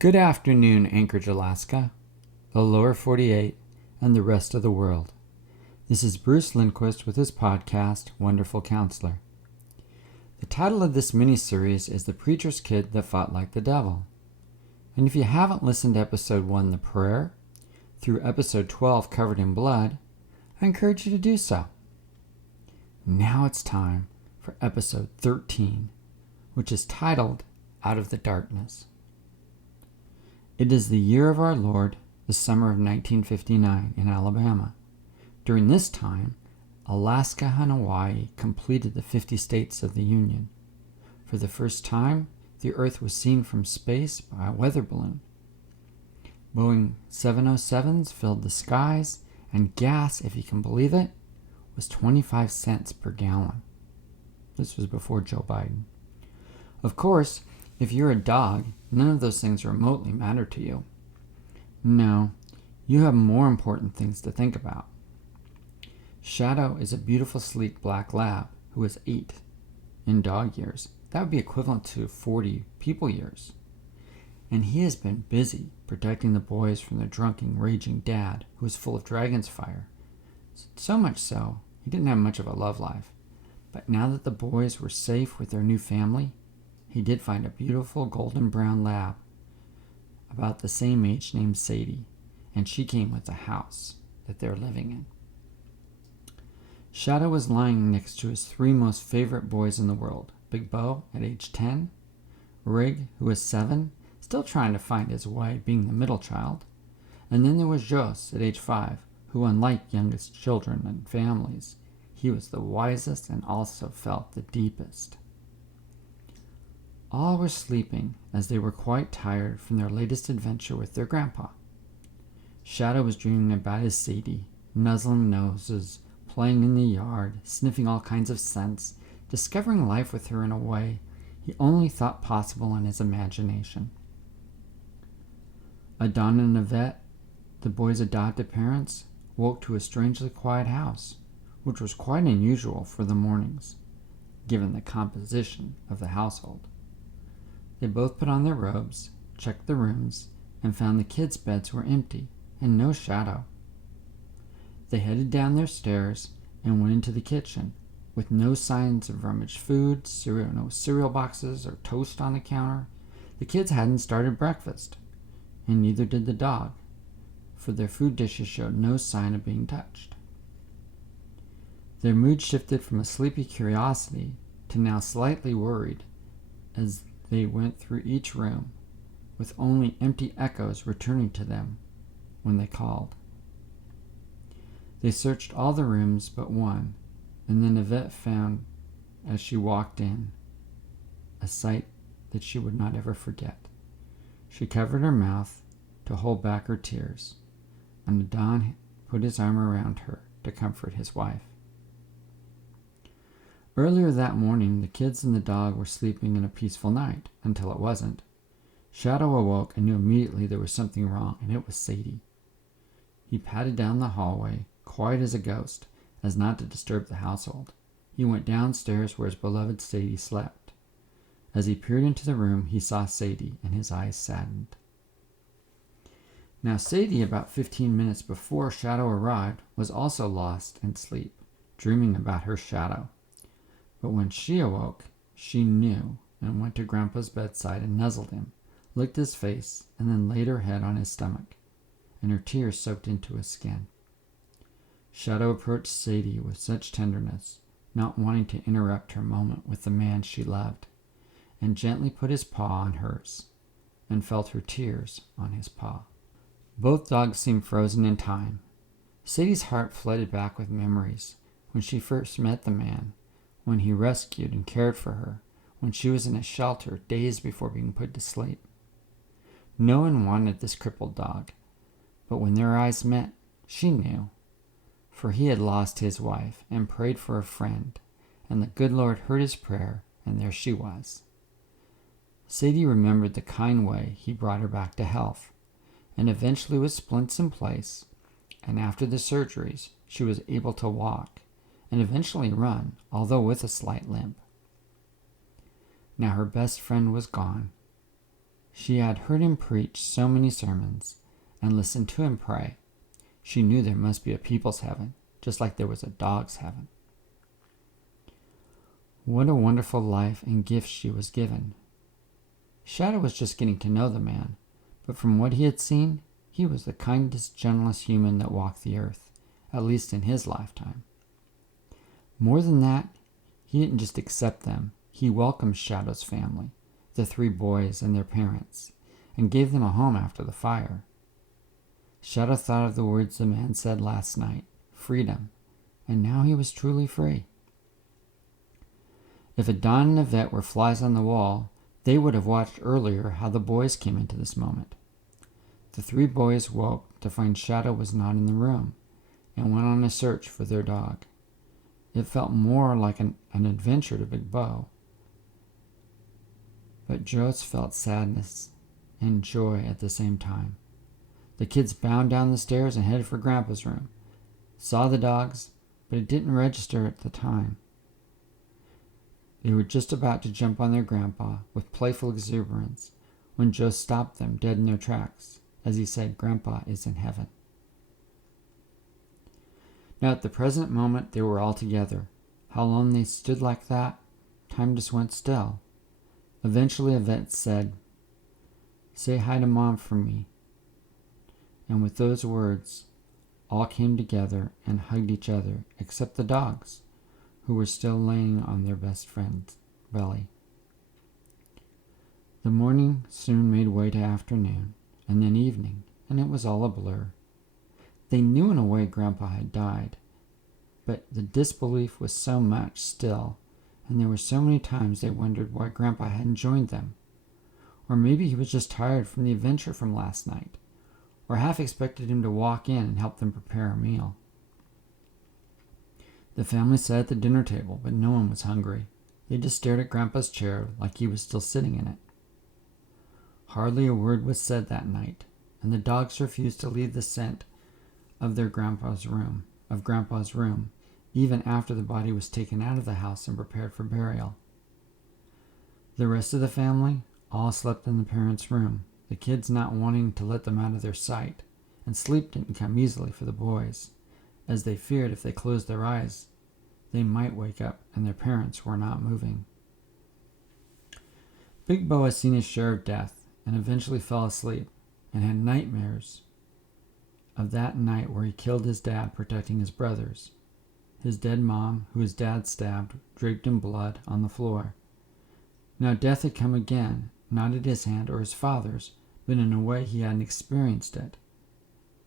Good afternoon, Anchorage, Alaska, the lower 48, and the rest of the world. This is Bruce Lindquist with his podcast, Wonderful Counselor. The title of this mini-series is The Preacher's Kid That Fought Like the Devil. And if you haven't listened to episode 1, The Prayer, through episode 12, Covered in Blood, I encourage you to do so. Now it's time for episode 13, which is titled Out of the Darkness. It is the year of our Lord, the summer of 1959 in Alabama. During this time, Alaska and Hawaii completed the 50 states of the Union. For the first time, the Earth was seen from space by a weather balloon. Boeing 707s filled the skies, and gas, if you can believe it, was 25 cents per gallon. This was before Joe Biden. Of course, if you're a dog, none of those things remotely matter to you. No, you have more important things to think about. Shadow is a beautiful, sleek black lab who is 8 in dog years. That would be equivalent to 40 people years. And he has been busy protecting the boys from their drunken, raging dad who was full of dragon's fire. So much so, he didn't have much of a love life. But now that the boys were safe with their new family, he did find a beautiful golden brown lab about the same age named Sadie, and she came with the house that they're living in. Shadow was lying next to his 3 most favorite boys in the world, Big Bo at age 10, Rig, who was 7, still trying to find his way being the middle child, and then there was Jos at age 5, who, unlike youngest children and families, he was the wisest and also felt the deepest. All were sleeping as they were quite tired from their latest adventure with their grandpa. Shadow was dreaming about his Sadie, nuzzling noses, playing in the yard, sniffing all kinds of scents, discovering life with her in a way he only thought possible in his imagination. Adon and Yvette, the boys' adopted parents, woke to a strangely quiet house, which was quite unusual for the mornings, given the composition of the household. They both put on their robes, checked the rooms, and found the kids' beds were empty and no Shadow. They headed down their stairs and went into the kitchen, with no signs of rummaged food, no cereal boxes or toast on the counter. The kids hadn't started breakfast, and neither did the dog, for their food dishes showed no sign of being touched. Their mood shifted from a sleepy curiosity to now slightly worried as they went through each room, with only empty echoes returning to them when they called. They searched all the rooms but one, and then Yvette found, as she walked in, a sight that she would not ever forget. She covered her mouth to hold back her tears, and Adon put his arm around her to comfort his wife. Earlier that morning, the kids and the dog were sleeping in a peaceful night, until it wasn't. Shadow awoke and knew immediately there was something wrong, and it was Sadie. He padded down the hallway, quiet as a ghost, as not to disturb the household. He went downstairs where his beloved Sadie slept. As he peered into the room, he saw Sadie, and his eyes saddened. Now Sadie, about 15 minutes before Shadow arrived, was also lost in sleep, dreaming about her Shadow. But when she awoke, she knew and went to Grandpa's bedside and nuzzled him, licked his face, and then laid her head on his stomach, and her tears soaked into his skin. Shadow approached Sadie with such tenderness, not wanting to interrupt her moment with the man she loved, and gently put his paw on hers, and felt her tears on his paw. Both dogs seemed frozen in time. Sadie's heart flooded back with memories when she first met the man, when he rescued and cared for her, when she was in a shelter days before being put to sleep. No one wanted this crippled dog, but when their eyes met, she knew, for he had lost his wife and prayed for a friend, and the good Lord heard his prayer, and there she was. Sadie remembered the kind way he brought her back to health, and eventually with splints in place, and after the surgeries, she was able to walk, and eventually run, although with a slight limp. Now her best friend was gone, She had heard him preach so many sermons and listened to him pray. She knew there must be a people's heaven, just like there was a dog's heaven. What a wonderful life and gifts she was given. Shadow was just getting to know the man, but from what he had seen, he was the kindest, gentlest human that walked the earth, at least in his lifetime. More than that, he didn't just accept them, he welcomed Shadow's family, the 3 boys and their parents, and gave them a home after the fire. Shadow thought of the words the man said last night, freedom, and now he was truly free. If Adon and Yvette were flies on the wall, they would have watched earlier how the boys came into this moment. The 3 boys woke to find Shadow was not in the room, and went on a search for their dog. It felt more like an adventure to Big Bo. But Joyce felt sadness and joy at the same time. The kids bounded down the stairs and headed for Grandpa's room. Saw the dogs, but it didn't register at the time. They were just about to jump on their grandpa with playful exuberance when Joe stopped them dead in their tracks as he said, "Grandpa is in heaven." Now at the present moment they were all together. How long they stood like that, time just went still. Eventually Yvette said, "Say hi to Mom for me." And with those words, all came together and hugged each other, except the dogs, who were still laying on their best friend's belly. The morning soon made way to afternoon, and then evening, and it was all a blur. They knew in a way Grandpa had died, but the disbelief was so much still, and there were so many times they wondered why Grandpa hadn't joined them. Or maybe he was just tired from the adventure from last night, or half expected him to walk in and help them prepare a meal. The family sat at the dinner table, but no one was hungry. They just stared at Grandpa's chair like he was still sitting in it. Hardly a word was said that night, and the dogs refused to leave the scent of Grandpa's room, even after the body was taken out of the house and prepared for burial. The rest of the family all slept in the parents' room, the kids not wanting to let them out of their sight, and sleep didn't come easily for the boys, as they feared if they closed their eyes, they might wake up and their parents were not moving. Big Bo had seen his share of death and eventually fell asleep and had nightmares of that night where he killed his dad protecting his brothers. His dead mom, who his dad stabbed, draped in blood on the floor. Now death had come again, not at his hand or his father's, but in a way he hadn't experienced it.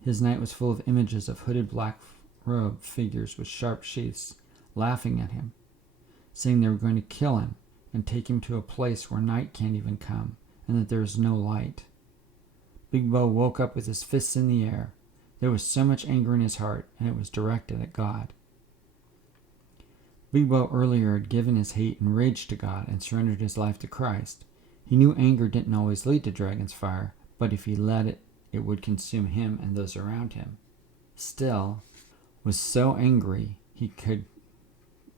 His night was full of images of hooded black-robed figures with sharp sheaths, laughing at him, saying they were going to kill him and take him to a place where night can't even come, and that there is no light. Big Bo woke up with his fists in the air. There was so much anger in his heart, and it was directed at God. Big Bo earlier had given his hate and rage to God and surrendered his life to Christ. He knew anger didn't always lead to dragon's fire, but if he let it, it would consume him and those around him. Still, was so angry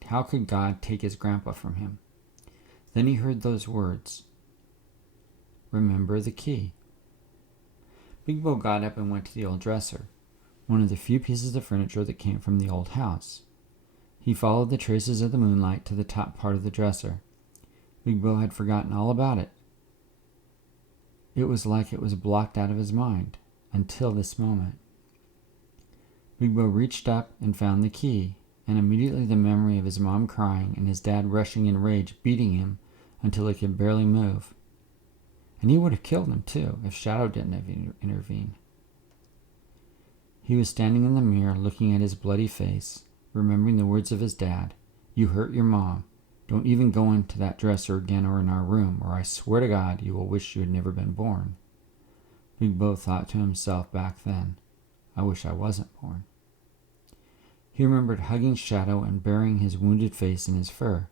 how could God take his grandpa from him? Then he heard those words, "Remember the key." Big Bo got up and went to the old dresser, one of the few pieces of furniture that came from the old house. He followed the traces of the moonlight to the top part of the dresser. Big Bo had forgotten all about it. It was like it was blocked out of his mind, until this moment. Big Bo reached up and found the key, and immediately the memory of his mom crying and his dad rushing in rage, beating him until he could barely move. And he would have killed him too, if Shadow didn't have intervened. He was standing in the mirror looking at his bloody face, remembering the words of his dad, "You hurt your mom. Don't even go into that dresser again or in our room, or I swear to God you will wish you had never been born." Big Bo thought to himself back then, "I wish I wasn't born." He remembered hugging Shadow and burying his wounded face in his fur.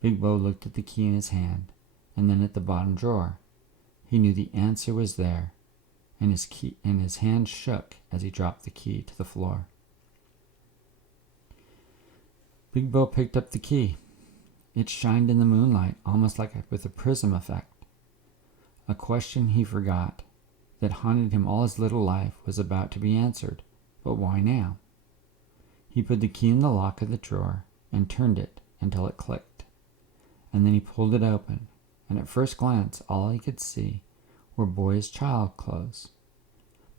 Big Bo looked at the key in his hand, and then at the bottom drawer. He knew the answer was there, and his hand shook as he dropped the key to the floor. Big Bo picked up the key. It shined in the moonlight, almost like with a prism effect. A question he forgot, that haunted him all his little life, was about to be answered. But why now? He put the key in the lock of the drawer and turned it until it clicked. And then he pulled it open, and at first glance all he could see were boys' child clothes.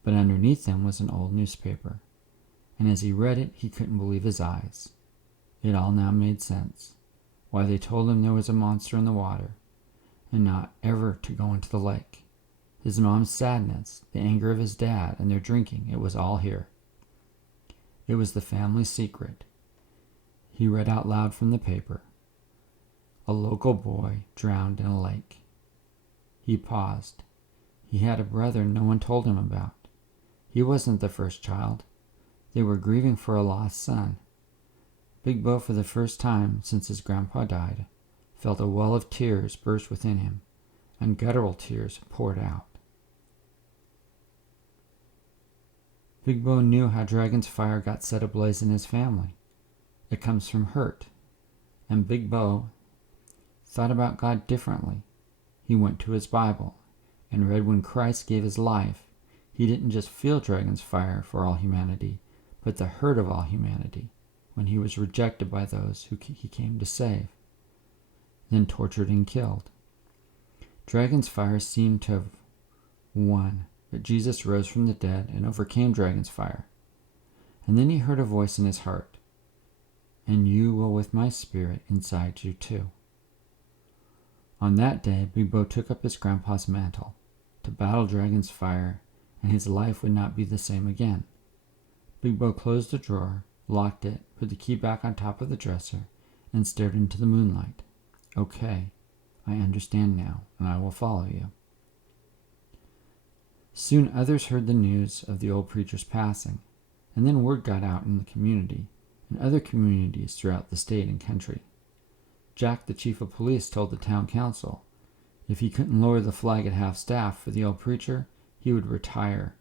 But underneath them was an old newspaper, and as he read it he couldn't believe his eyes. It all now made sense, why they told him there was a monster in the water, and not ever to go into the lake. His mom's sadness, the anger of his dad, and their drinking, it was all here. It was the family secret. He read out loud from the paper. A local boy drowned in a lake. He paused. He had a brother no one told him about. He wasn't the first child. They were grieving for a lost son. Big Bo, for the first time since his grandpa died, felt a well of tears burst within him, and guttural tears poured out. Big Bo knew how Dragon's fire got set ablaze in his family. It comes from hurt, and Big Bo thought about God differently. He went to his Bible and read when Christ gave his life, he didn't just feel Dragon's fire for all humanity, but the hurt of all humanity, when he was rejected by those who he came to save, then tortured and killed. Dragon's fire seemed to have won, but Jesus rose from the dead and overcame Dragon's fire. And then he heard a voice in his heart, "And you will with my spirit inside you too." On that day, Big Bo took up his grandpa's mantle to battle Dragon's fire, and his life would not be the same again. Big Bo closed the drawer, locked it, put the key back on top of the dresser, and stared into the moonlight. "Okay, I understand now, and I will follow you." Soon others heard the news of the old preacher's passing, and then word got out in the community, and other communities throughout the state and country. Jack, the chief of police, told the town council if he couldn't lower the flag at half-staff for the old preacher, he would retire.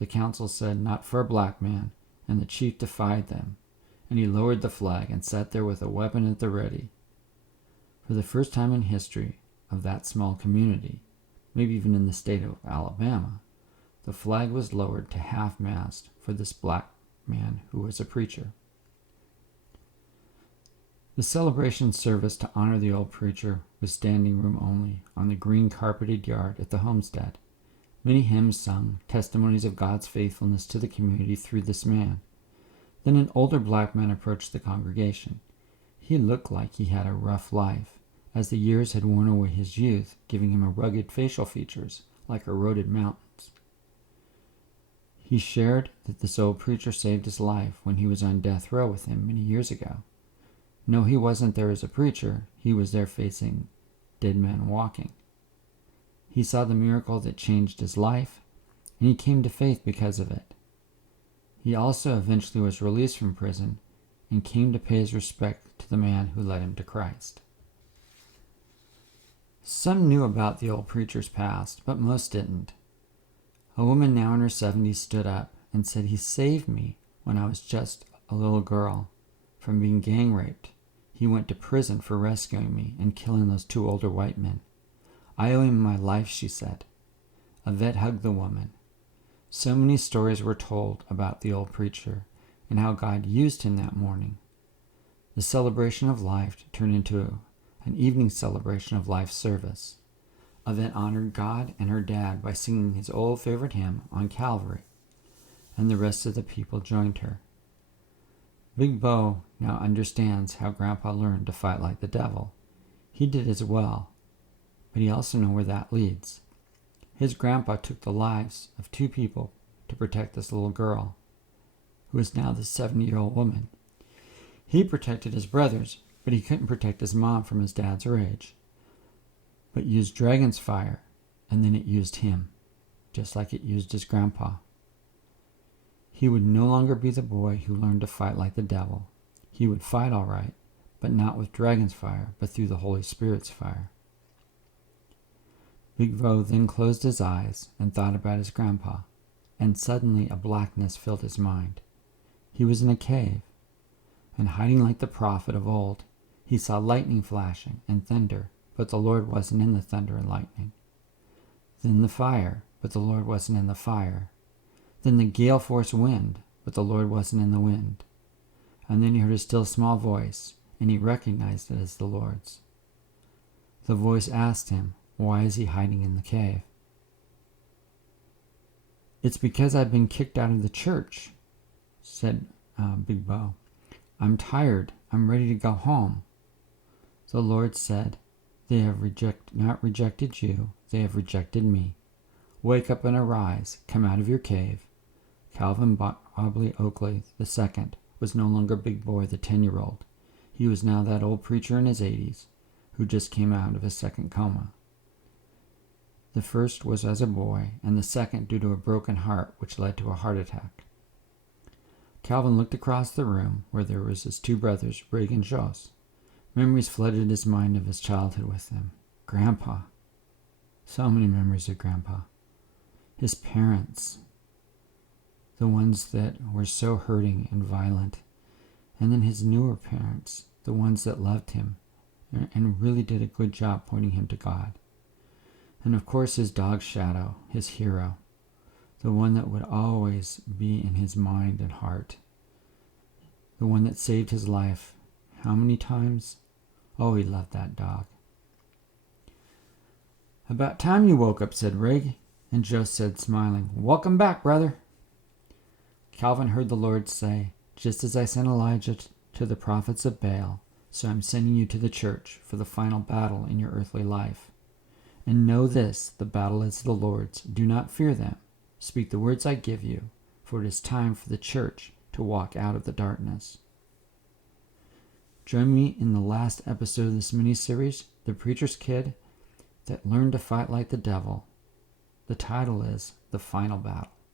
The council said not for a black man, and the chief defied them, and he lowered the flag and sat there with a weapon at the ready. For the first time in history of that small community, maybe even in the state of Alabama, the flag was lowered to half-mast for this black man who was a preacher. The celebration service to honor the old preacher was standing room only on the green carpeted yard at the homestead. Many hymns sung, testimonies of God's faithfulness to the community through this man. Then an older black man approached the congregation. He looked like he had a rough life, as the years had worn away his youth, giving him a rugged facial features like eroded mountains. He shared that this old preacher saved his life when he was on death row with him many years ago. No, he wasn't there as a preacher. He was there facing dead men walking. He saw the miracle that changed his life, and he came to faith because of it. He also eventually was released from prison and came to pay his respect to the man who led him to Christ. Some knew about the old preacher's past, but most didn't. A woman now in her 70s stood up and said, "He saved me when I was just a little girl from being gang raped. He went to prison for rescuing me and killing those two older white men. I owe him my life," she said. A vet hugged the woman. So many stories were told about the old preacher and how God used him that morning. The celebration of life turned into an evening celebration of life service. A vet honored God and her dad by singing his old favorite hymn on Calvary, and the rest of the people joined her. Big Bo now understands how Grandpa learned to fight like the devil. He did as well, but he also knows where that leads. His grandpa took the lives of two people to protect this little girl, who is now the 70-year-old woman. He protected his brothers, but he couldn't protect his mom from his dad's rage, but used Dragon's fire, and then it used him, just like it used his grandpa. He would no longer be the boy who learned to fight like the devil. He would fight all right, but not with Dragon's fire, but through the Holy Spirit's fire. Big Bo then closed his eyes and thought about his grandpa, and suddenly a blackness filled his mind. He was in a cave, and hiding like the prophet of old, he saw lightning flashing and thunder, but the Lord wasn't in the thunder and lightning. Then the fire, but the Lord wasn't in the fire. Then the gale force wind, but the Lord wasn't in the wind. And then he heard a still small voice, and he recognized it as the Lord's. The voice asked him, why is he hiding in the cave? It's because I've been kicked out of the church, said Big Bo. I'm tired. I'm ready to go home. The Lord said, they have not rejected you, they have rejected me. Wake up and arise, come out of your cave. Calvin Bobley Oakley II was no longer Big Boy the 10-year-old. He was now that old preacher in his 80s who just came out of a second coma. The first was as a boy, and the second due to a broken heart which led to a heart attack. Calvin looked across the room where there was his two brothers, Rig and Jos. Memories flooded his mind of his childhood with them. Grandpa. So many memories of Grandpa. His parents. The ones that were so hurting and violent. And then his newer parents, the ones that loved him and really did a good job pointing him to God. And of course his dog Shadow, his hero, the one that would always be in his mind and heart, the one that saved his life. How many times? Oh, he loved that dog. About time you woke up, said Rig, and Joe said, smiling, welcome back, brother. Calvin heard the Lord say, just as I sent Elijah to the prophets of Baal, so I'm sending you to the church for the final battle in your earthly life. And know this, the battle is the Lord's. Do not fear them. Speak the words I give you, for it is time for the church to walk out of the darkness. Join me in the last episode of this mini-series, The Preacher's Kid That Learned to Fight Like the Devil. The title is The Final Battle.